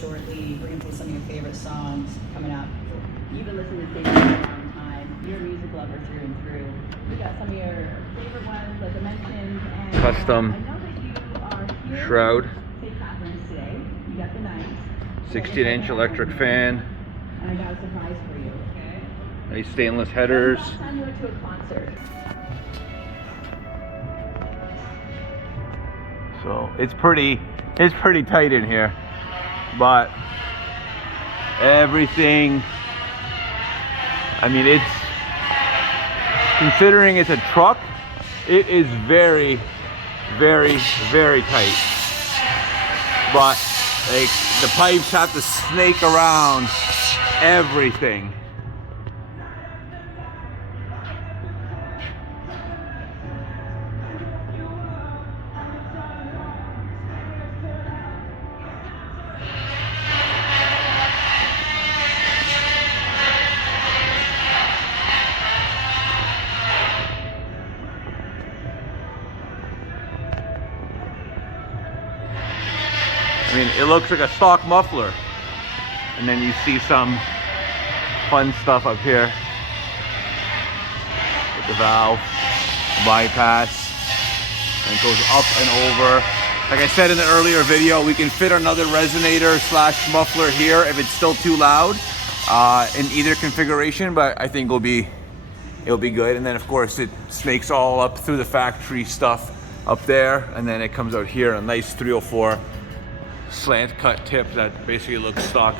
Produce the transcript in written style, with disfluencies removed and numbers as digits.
shortly. We're gonna play some of your favorite songs coming up. You've been listening to Station for a long time. You're a music lover through and through. We got some of your favorite ones, like I mentioned, and Custom I know that you are here shroud. St. Catherine's today. You got the night. 16-inch electric fan. And I got a surprise for you, okay? Nice stainless headers. Last time we went to a concert. So it's pretty tight in here, but everything, I mean, it's, considering it's a truck, it is very, very, very tight. But like the pipes have to snake around everything. I mean, it looks like a stock muffler. And then you see some fun stuff up here with the valve, the bypass, and it goes up and over. Like I said in the earlier video, we can fit another resonator / muffler here if it's still too loud in either configuration, but I think it'll be good. And then of course it snakes all up through the factory stuff up there, and then it comes out here, a nice 304 slant cut tip that basically looks stock